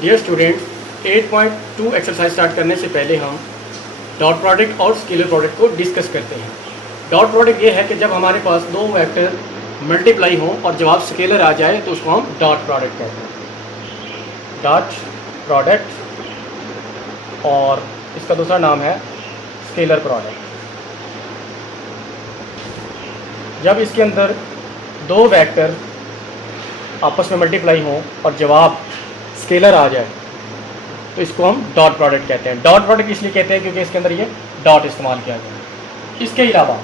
Dear student, 8.2 exercise start करने से पहले हम डॉट प्रोडक्ट और स्केलर प्रोडक्ट को डिस्कस करते हैं। डॉट प्रोडक्ट ये है कि जब हमारे पास दो वेक्टर मल्टीप्लाई हों और जवाब स्केलर आ जाए तो उसको हम डॉट प्रोडक्ट कहते हैं। डॉट प्रोडक्ट और इसका दूसरा नाम है स्केलर प्रोडक्ट। जब इसके अंदर दो वेक्टर आपस में मल्टीप्लाई हों और जवाब स्केलर आ जाए तो इसको हम डॉट प्रोडक्ट कहते हैं। डॉट प्रोडक्ट इसलिए कहते हैं क्योंकि इसके अंदर ये डॉट इस्तेमाल किया गया है। इसके अलावा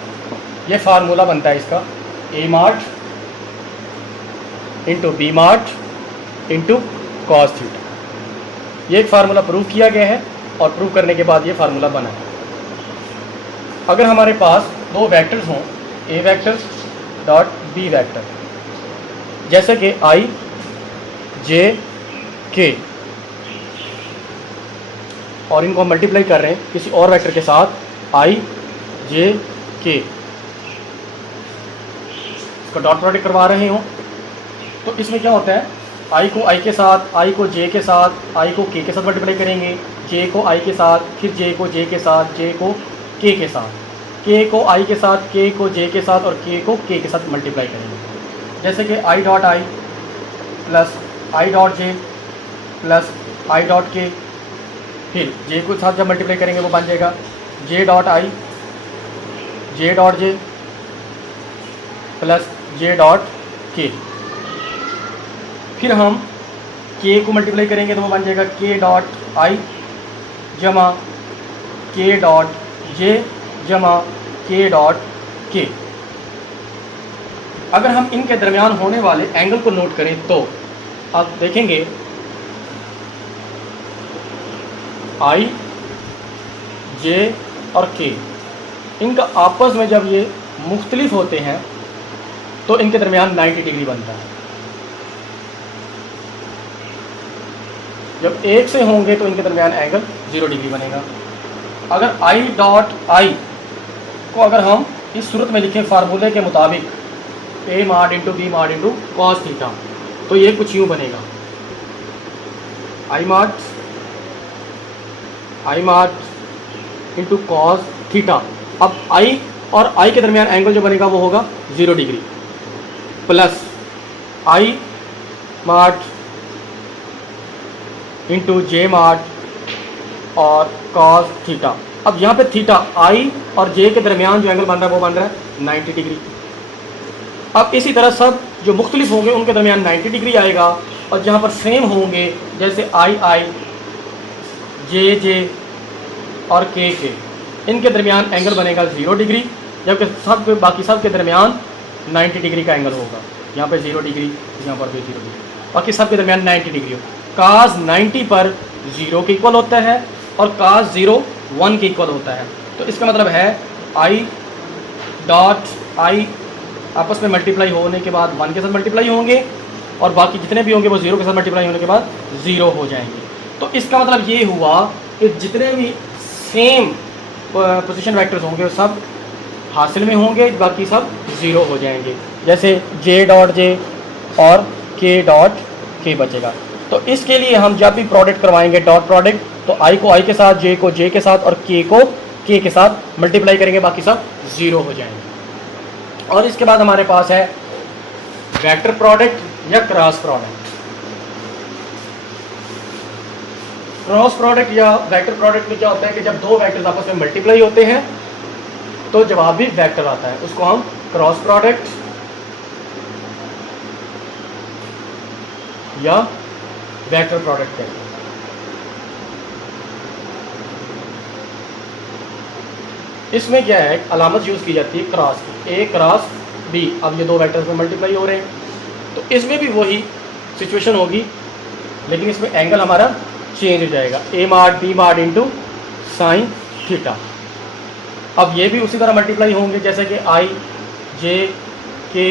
ये फार्मूला बनता है इसका A mod into B mod into cos theta. ये एक फार्मूला प्रूव किया गया है और प्रूव करने के बाद ये फार्मूला बना है। अगर हमारे पास दो वेक्टर्स हों, ए वेक्टर डॉट बी वेक्टर, जैसे कि आई जे के, और इनको हम मल्टीप्लाई कर रहे हैं किसी और वेक्टर के साथ आई जे के, इसका डॉट प्रोडक्ट करवा रहे हो तो इसमें क्या होता है, आई को आई के साथ, आई को जे के साथ, आई को के साथ मल्टीप्लाई करेंगे, जे को आई के साथ, फिर जे को जे के साथ, जे को के साथ, के को आई के साथ, के को जे के साथ और के को के साथ मल्टीप्लाई करेंगे। जैसे कि I dot I plus I dot J plus I dot के, फिर जे को साथ जब मल्टीप्लाई करेंगे वो बन जाएगा J dot I, J dot J plus J dot के। फिर हम के को मल्टीप्लाई करेंगे तो वो बन जाएगा के डॉट आई जमा के डॉट जे जमा के डॉट के। अगर हम इनके दरमियान होने वाले एंगल को नोट करें तो आप देखेंगे आई जे और के, इनका आपस में जब ये मुख्तलिफ होते हैं तो इनके दरमियान 90 डिग्री बनता है। जब एक से होंगे तो इनके दरमियान एंगल 0 डिग्री बनेगा। अगर आई डॉट आई को अगर हम इस सूरत में लिखें फार्मूले के मुताबिक A mod into B mod into cos theta, तो ये कुछ यूँ बनेगा I mod into cos theta. अब आई और आई के दरमियान एंगल जो बनेगा वो होगा 0 डिग्री प्लस आई मार्ट इंटू जे मार्ट और कॉस थीटा। अब यहाँ पे थीटा आई और जे के दरमियान जो एंगल बन रहा है वो बन रहा है 90 डिग्री। अब इसी तरह सब जो मुख्तलिफ होंगे उनके दरमियान 90 डिग्री आएगा, और जहाँ पर सेम होंगे जैसे आई आई जे जे और के, इनके दरमियान एंगल बनेगा 0 डिग्री, जबकि सब बाकी सब के दरमियान 90 डिग्री का एंगल होगा। यहाँ पे 0 डिग्री, यहाँ पर भी 0 डिग्री, बाकी सब के दरमियान 90 डिग्री हो। काज 90 पर 0 के इक्वल होता है और काज 0 1 के इक्वल होता है। तो इसका मतलब है आई डॉट आई आपस में मल्टीप्लाई होने के बाद 1 के साथ मल्टीप्लाई होंगे और बाकी जितने भी होंगे वो 0 के साथ मल्टीप्लाई होने के बाद 0 हो जाएंगे। तो इसका मतलब ये हुआ कि जितने भी सेम पोजीशन वेक्टर्स होंगे वो सब हासिल में होंगे, बाकी सब 0 हो जाएंगे। जैसे जे डॉट जे और के डॉट के बचेगा। तो इसके लिए हम जब भी प्रोडक्ट करवाएंगे डॉट प्रोडक्ट, तो आई को आई के साथ, जे को जे के साथ और के को के साथ मल्टीप्लाई करेंगे, बाकी सब 0 हो जाएंगे। और इसके बाद हमारे पास है वेक्टर प्रोडक्ट या क्रॉस प्रोडक्ट। क्रॉस प्रोडक्ट या वेक्टर प्रोडक्ट में क्या होता है कि जब दो वेक्टर्स आपस में मल्टीप्लाई होते हैं तो जवाब भी वेक्टर आता है, उसको हम क्रॉस प्रोडक्ट या वेक्टर प्रोडक्ट कहते हैं। इसमें क्या है, अलामत यूज़ की जाती है क्रॉस की, ए क्रॉस बी। अब ये दो वेक्टर्स में मल्टीप्लाई हो रहे हैं तो इसमें भी वही सिचुएशन होगी, लेकिन इसमें एंगल हमारा चेंज हो जाएगा, A mod B mod into sine theta. अब ये भी उसी तरह मल्टीप्लाई होंगे जैसे कि आई जे के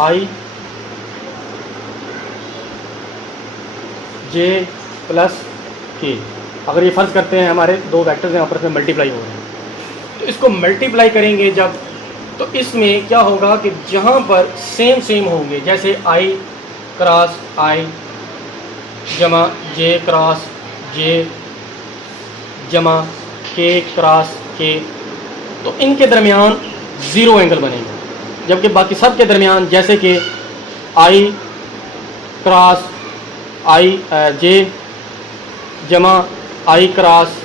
आई जे प्लस के। अगर ये फ़र्ज़ करते हैं हमारे दो वेक्टर्स यहाँ पर मल्टीप्लाई हो रहे हैं तो इसको मल्टीप्लाई करेंगे जब, तो इसमें क्या होगा कि जहाँ पर सेम होंगे, जैसे आई क्रॉस आई जमा जे क्रॉस जे जमा के क्रॉस के, तो इनके दरमियान ज़ीरो एंगल बनेंगे, जबकि बाकी सब के दरमियान जैसे कि आई क्रॉस आई जे जमा आई क्रॉस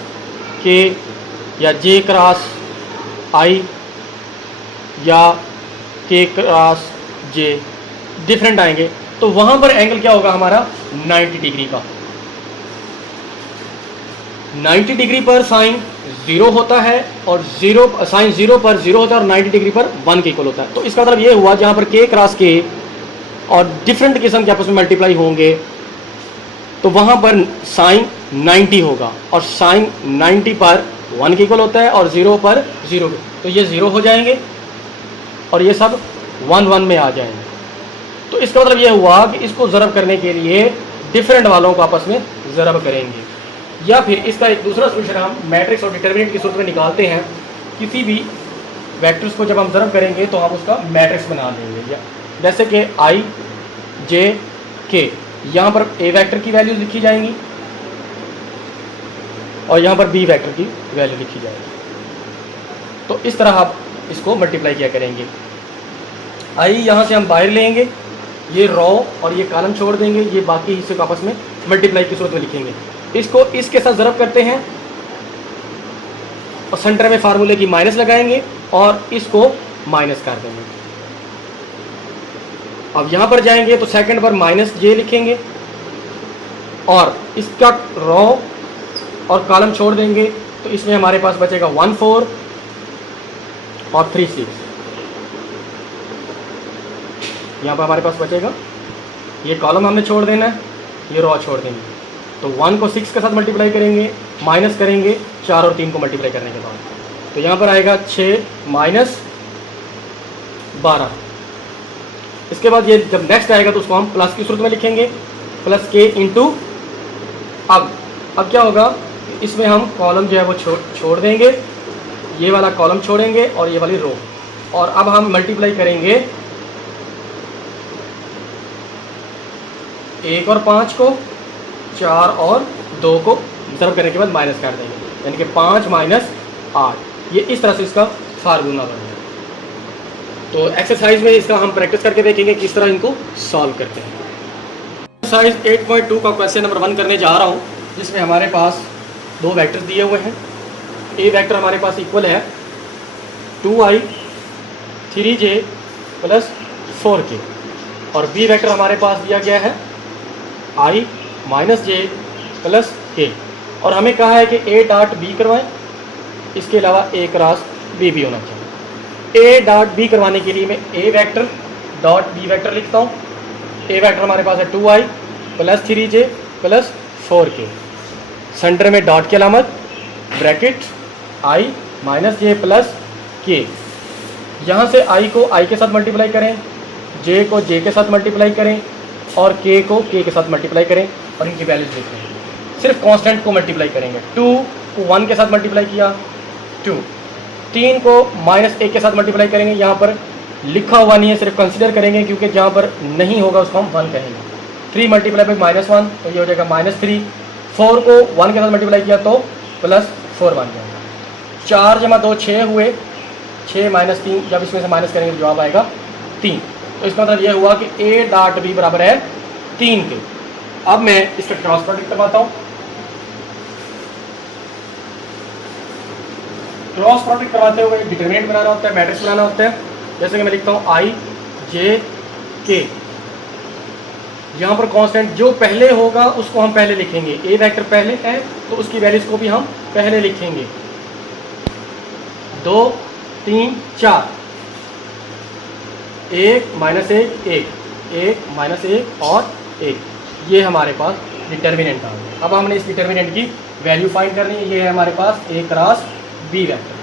के या जे क्रॉस आई या के क्रॉस जे डिफरेंट आएंगे, तो वहाँ पर एंगल क्या होगा हमारा 90 डिग्री का। 90 डिग्री पर साइन 0 होता है और साइन 0 पर 0 होता है और 90 डिग्री पर 1 के इक्वल होता है। तो इसका मतलब ये हुआ जहाँ पर के क्रॉस के और डिफरेंट किस्म के आपस में मल्टीप्लाई होंगे तो वहाँ पर साइन 90 होगा और साइन 90 पर 1 के इक्वल होता है और 0 पर 0 के, तो ये 0 हो जाएंगे और ये सब 1 1 में आ जाएंगे। तो इसका मतलब ये हुआ कि इसको ज़रब करने के लिए डिफरेंट वालों को आपस में ज़रब करेंगे। या फिर इसका एक दूसरा सोल्यूशन हम मैट्रिक्स और डिटर्मिनेंट की सूरत में निकालते हैं। किसी भी वेक्टर्स को जब हम ज़रब करेंगे तो हम उसका मैट्रिक्स बना देंगे, जैसे कि आई जे के, यहाँ पर ए वेक्टर की वैल्यूज लिखी जाएंगी और यहाँ पर बी वेक्टर की वैल्यू लिखी जाएगी। तो इस तरह आप इसको मल्टीप्लाई किया करेंगे। आई यहाँ से हम बाहर लेंगे, ये रो और ये कॉलम छोड़ देंगे, ये बाकी हिस्से को आपस में मल्टीप्लाई की सूरत में लिखेंगे। इसको इसके साथ ज़रब करते हैं और सेंटर में फार्मूले की माइनस लगाएंगे और इसको माइनस कर देंगे। अब यहाँ पर जाएंगे तो सेकंड पर माइनस जे लिखेंगे और इसका रो और कॉलम छोड़ देंगे, तो इसमें हमारे पास बचेगा 1 4 और 3 6। यहाँ पर हमारे पास बचेगा, ये कॉलम हमने छोड़ देना है, ये रो छोड़ देंगे, तो 1 को 6 के साथ मल्टीप्लाई करेंगे, माइनस करेंगे 4 और 3 को मल्टीप्लाई करने के बाद, तो यहाँ पर आएगा 6 माइनस 12। इसके बाद ये जब नेक्स्ट आएगा तो उसको हम प्लस की सूरत में लिखेंगे, प्लस के इंटू अब क्या होगा, इसमें हम कॉलम जो है वो छोड़ देंगे, ये वाला कॉलम छोड़ेंगे और ये वाली रो, और अब हम मल्टीप्लाई करेंगे 1 और 5 को, 4 और 2 को ज़रब करने के बाद माइनस कर देंगे, यानी कि 5 माइनस 8। ये इस तरह से इसका फार्मूला बनेगा। तो एक्सरसाइज में इसका हम प्रैक्टिस करके देखेंगे किस तरह इनको सॉल्व करते हैं। एक्सरसाइज 8.2 का क्वेश्चन नंबर 1 करने जा रहा हूँ, जिसमें हमारे पास दो वेक्टर्स दिए हुए हैं। ए वेक्टर हमारे पास इक्वल है 2i 3j प्लस 4k और बी वेक्टर हमारे पास दिया गया है i माइनस जे प्लस के, और हमें कहा है कि ए डॉट बी करवाएं, इसके अलावा ए क्रॉस बी भी होना चाहिए। ए डॉट बी करवाने के लिए मैं ए वेक्टर डॉट बी वेक्टर लिखता हूँ। ए वेक्टर हमारे पास है 2i plus 3j plus 4k, centre में डॉट की अलामत, bracket i minus J plus के। यहाँ से i को i के साथ मल्टीप्लाई करें, j को j के साथ मल्टीप्लाई करें और k को k के साथ मल्टीप्लाई करें और इनकी वैल्यूज लिखें। सिर्फ कांस्टेंट को मल्टीप्लाई करेंगे। 2 को 1 के साथ मल्टीप्लाई किया 2, 3 को माइनस 1 के साथ मल्टीप्लाई करेंगे, यहाँ पर लिखा हुआ नहीं है, सिर्फ कंसिडर करेंगे क्योंकि जहाँ पर नहीं होगा उसको हम 1 कहेंगे। 3 मल्टीप्लाई बाई माइनस 1 तो ये हो जाएगा -3। 4 को 1 के साथ मल्टीप्लाई किया तो +4 बन जाएगा। 4 जमा 2 6 हुए, 6 माइनस 3, जब इसमें से माइनस करेंगे तो जवाब आएगा 3। तो इसका मतलब यह हुआ कि a डॉट b बराबर है 3 के। अब मैं इसका क्रॉस प्रोडक्ट करवाता हूँ। क्रॉस प्रोडक्ट करवाते हुए डिटरमिनेंट बनाना होता है, मैट्रिक्स बनाना होता है। जैसे कि मैं लिखता हूँ i j k, यहाँ पर कांस्टेंट जो पहले होगा उसको हम पहले लिखेंगे। ए वेक्टर पहले है तो उसकी वैल्यूज को भी हम पहले लिखेंगे। 2 3 4, 1 माइनस 1 1, 1 माइनस 1 और 1, ये हमारे पास डिटर्मिनेंट आ गया। अब हमने इस डिटर्मिनेंट की वैल्यू फाइंड करनी है। ये है हमारे पास ए क्रॉस बी वेक्टर।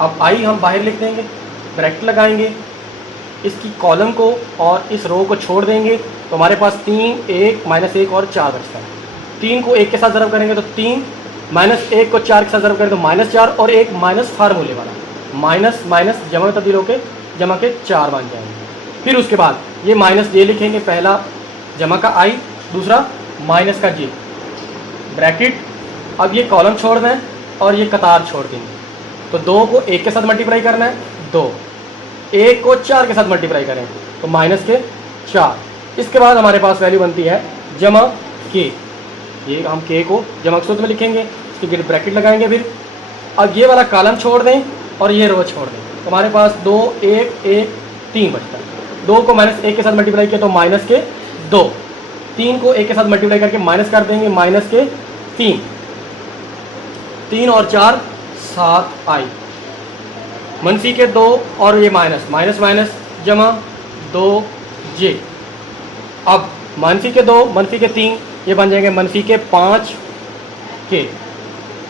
अब आई हम बाहर लिख देंगे, ब्रैकेट लगाएंगे, इसकी कॉलम को और इस रो को छोड़ देंगे तो हमारे पास 3 1 माइनस 1 और 4 बचता है। 3 को 1 के साथ ज़रब करेंगे तो 3, माइनस 1 को 4 के साथ ज़रब करेंगे तो -4 और 1 माइनस फार्मूले वाला, माइनस माइनस जमा में तब्दील होकर जमा के 4 बन जाएंगे। फिर उसके बाद ये माइनस जे लिखेंगे, पहला जमा का आई, दूसरा माइनस का जे, ब्रैकेट। अब ये कॉलम छोड़ दें और ये कतार छोड़ देंगे। तो 2 को 1 के साथ मल्टीप्लाई करना है, 2, 1 को 4 के साथ मल्टीप्लाई करें तो माइनस के 4। इसके बाद हमारे पास वैल्यू बनती है जमा के, ये हम के को जमा के सूत्र में लिखेंगे, इसके ब्रैकेट लगाएंगे फिर। अब ये वाला कॉलम छोड़ दें और ये रो छोड़ दें तो हमारे पास 2 1 1 3 बचता है। 2 को माइनस 1 के साथ मल्टीप्लाई किया तो माइनस के 2, 3 को 1 के साथ मल्टीप्लाई करके माइनस कर देंगे, माइनस के 3, 3 और 4 7 आई, मनफी के 2 और ये माइनस, माइनस माइनस जमा 2 जे। अब मनफी के 2 मनफी के 3 ये बन जाएंगे मनफी के 5 के।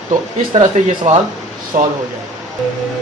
तो इस तरह से ये सवाल सॉल्व हो जाएगा।